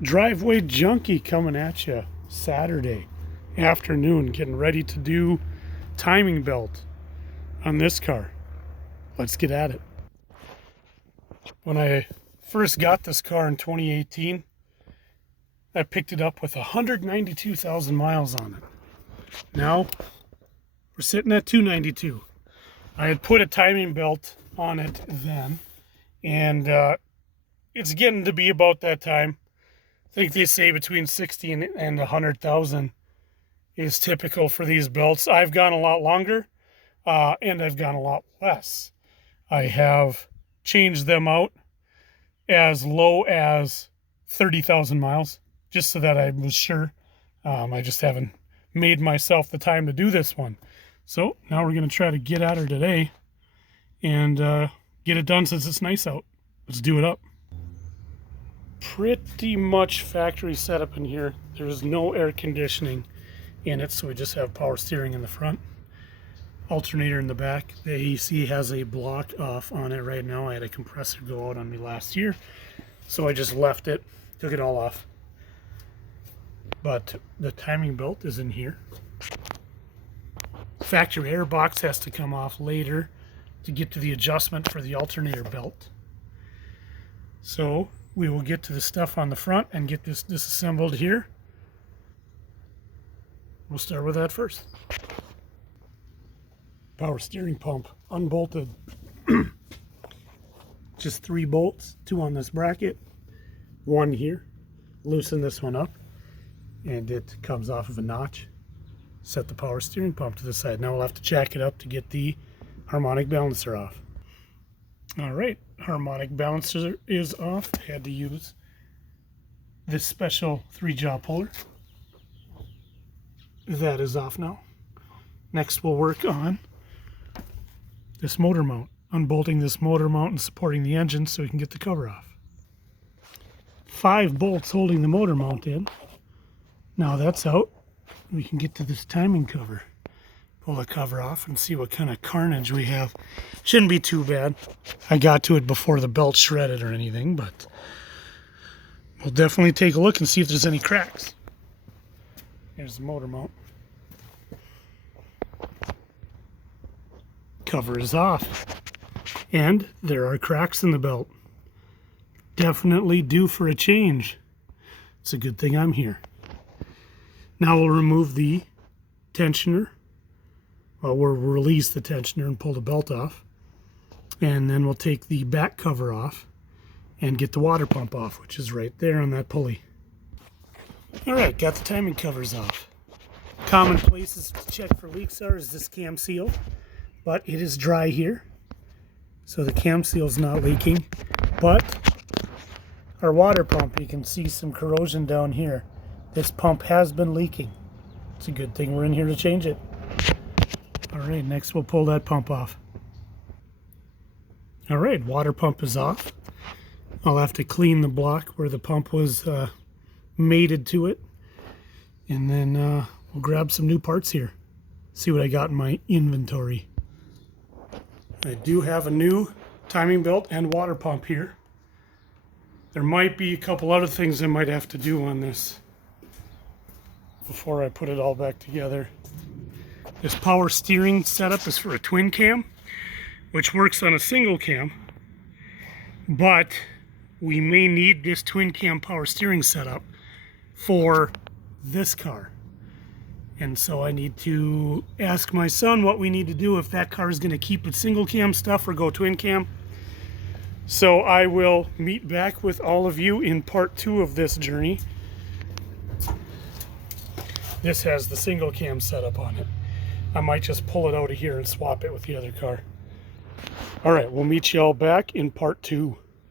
Driveway junkie coming at you Saturday afternoon, getting ready to do timing belt on this car. Let's get at it. When I first got this car in 2018, I picked it up with 192,000 miles on it. Now we're sitting at 292. I had put a timing belt on it then, and it's getting to be about that time. I think they say between 60 and 100,000 is typical for these belts. I've gone a lot longer, and I've gone a lot less. I have changed them out as low as 30,000 miles, just so that I was sure. I just haven't made myself the time to do this one. So now we're going to try to get at her today and get it done since it's nice out. Let's do it up. Pretty much factory setup in here. There's no air conditioning in it, so we just have power steering in the front, alternator in the back. The AC has a block off on it right now. I had a compressor go out on me last year, so I just left it, took it all off. But the timing belt is in here. Factory air box has to come off later to get to the adjustment for the alternator belt. So we will get to the stuff on the front and get this disassembled here. We'll start with that first. Power steering pump unbolted. Just 3 bolts, 2 on this bracket, 1 here. Loosen this one up and it comes off of a notch. Set the power steering pump to the side. Now we'll have to jack it up to get the harmonic balancer off. All right, harmonic balancer is off. Had to use this special 3-jaw puller. That is off now. Next we'll work on this motor mount. Unbolting this motor mount and supporting the engine so we can get the cover off. 5 bolts holding the motor mount in. Now that's out. We can get to this timing cover. Pull the cover off and see what kind of carnage we have. Shouldn't be too bad. I got to it before the belt shredded or anything, but we'll definitely take a look and see if there's any cracks. Here's the motor mount. Cover is off. And there are cracks in the belt. Definitely due for a change. It's a good thing I'm here. Now we'll remove the tensioner. Well, we'll release the tensioner and pull the belt off. And then we'll take the back cover off and get the water pump off, which is right there on that pulley. All right, got the timing covers off. Common places to check for leaks is this cam seal, but it is dry here, so the cam seal is not leaking. But our water pump, you can see some corrosion down here. This pump has been leaking. It's a good thing we're in here to change it. All right, next we'll pull that pump off. All right, water pump is off. I'll have to clean the block where the pump was mated to it. And then we'll grab some new parts here. See what I got in my inventory. I do have a new timing belt and water pump here. There might be a couple other things I might have to do on this before I put it all back together. This power steering setup is for a twin cam, which works on a single cam, but we may need this twin cam power steering setup for this car. And so I need to ask my son what we need to do if that car is going to keep its single cam stuff or go twin cam. So I will meet back with all of you in part 2 of this journey. This has the single cam setup on it. I might just pull it out of here and swap it with the other car. All right, we'll meet you all back in part 2.